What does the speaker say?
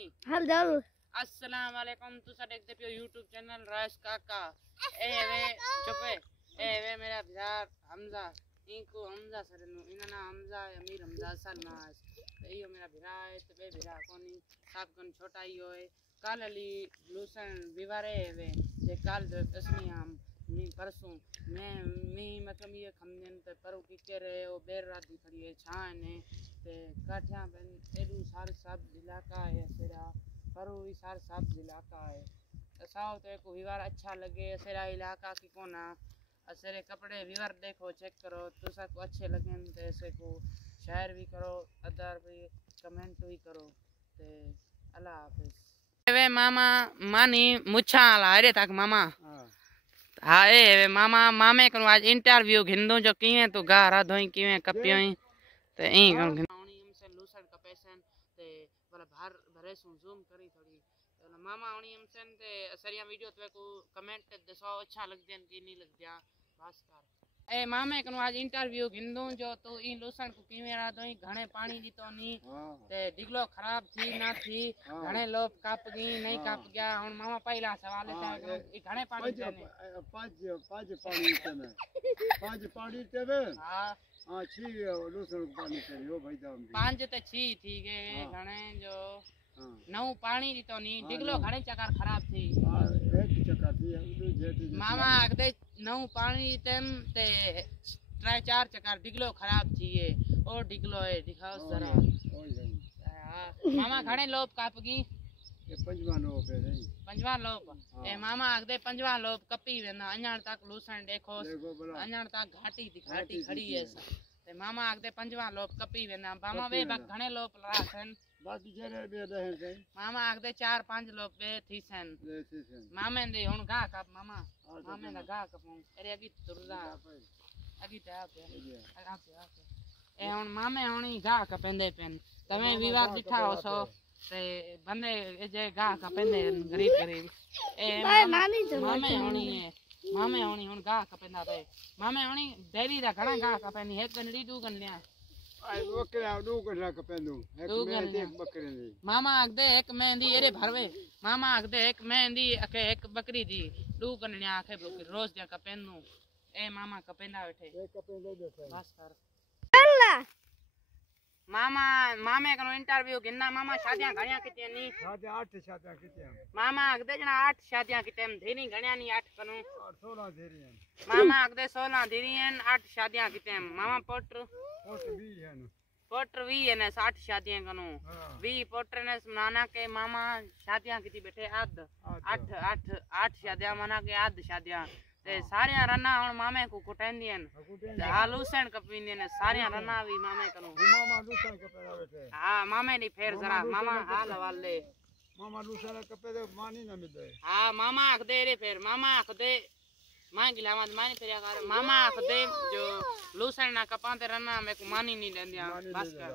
नहीं हम जरूर। अस्सलाम वालेकुम तुसा देखते पियो यूट्यूब चैनल राइस काका ए वे चुपे ए वे मेरा बिहार हमजा इनको हमजा सरनु इना हमजा अमीर हमजा सरनास यो मेरा बिरा है तो बे बिरा कोनी सब कन छोटा ही होए कल अली लूसन विवारे वे जे कल दसनी हम मी परसों मैं मी मतलब ये खमन ते परो की के रहे ओ बेर रात दी खड़ी है छान ने ते काठिया बन एडू सार सब इलाका है सेरा परो ही सार सब इलाका है असाओ तो को विवार अच्छा लगे सेरा इलाका की कोना असरे कपड़े विवार देखो चेक करो तो सब को अच्छे लगे तो ऐसे को शेयर भी करो अदर भी कमेंट भी करो ते अल्लाह हाफिज वे मामा मानी मुछा लारे तक मामा हाँ ए मामा मामे को आज इंटरव्यू घिंदो जो किवे तो गा राधोई किवे कपियोई ते ई घिंदोनी हमसे लूसन कपेसन ते वाला बाहर भरे सु जूम करी थोड़ी मामा ओनी हमसे ते सरिया वीडियो तो को कमेंट दसो अच्छा लग देन की नहीं लग दिया बस कर ए मामे को आज इंटरव्यू घिंदो जो तो ई लूसन को किवे राधोई घणे पानी दी तो नी ते डिगलो खराब थी ना थी घणे लोग काप गई नहीं काप गया हुन मामा पहला सवाल है ई घणे पानी देने पांच पानी तेवे हां छी लूसन पानी तेरे ओ भाई जाम पांच ते छी ठीक है घणे जो नौ पानी दी तो नी डिगलो घणे चकर खराब थी एक चक्कर थी मामा अगदे नौ पानी तेम ते 3-4 चक्कर डिगलो खराब थी है और डिगलो है दिखाओ जरा मामा घणे लोग कापगी ये पंजवा लोग है नहीं पंजवा लोग ए मामा अगदे पंजवा लोग कपी वेना अኛण तक लूसन देखो अኛण तक घाटी खड़ी है ते मामा अगदे पंजवा लोग कपी वेना मामा वे घणे लोग राखन बाकी जरे बे दे मामा अगदे 4-5 लोग बे थीसन मामे दे हुन गा कप मामा मामे दा गा कप अरे अगी तुरदा अगी ता पे ए हुन मामे हुनी गा कपेंदे पेन तमे विवाद दिठा हो सो ते बंदे जे गा कपेंदे गरीब ए मामे हुनी हुन गा कपेंदा पे मामे हुनी डेली दा घणा गा कपेंदी एक गनडी दू गन लिया बकरा दू गन कपेंदू एक बकरे दी मामा अगदे एक मेहंदी एरे भरवे मामा अगदे एक मेहंदी अके एक बकरी दी दू गन लिया आखे रोज जा कपेंदू ए मामा कपेंदा बैठे एक कपेंदे बैठे बस कर मामा मामे कनो इंटरव्यू गिन्ना मामा शादियां घणिया किते नी शादियां 8 शादियां किते मामा अगदे जना 8 शादियां किते धेनी घणिया नी 8 कनु 16 धेरी मामा अगदे 16 धेरी 8 शादियां किते मामा पोटर 20 है पोटर 20 है ने 60 शादियां कनु 20 पोटर ने नाना के मामा शादियां किती बैठे 8 शादियां माना के 8 शादियां ते सारियां रन्ना हुन मामे को कुटेंदियन लूसन कपिंदियन सारियां रन्ना भी मामे कनु मामा लूसन कपेदा बैठे हां मामे नी फेर जरा मामा हाल वाले मामा लूसन कपेदे मानी न मिले हां मामा आखदे रे फेर मामा आखदे मां गिलामत मानी फेरिया कर मामा आखदे जो लूसन ना कपांदे रन्ना में को मानी नी देंदिया बस कर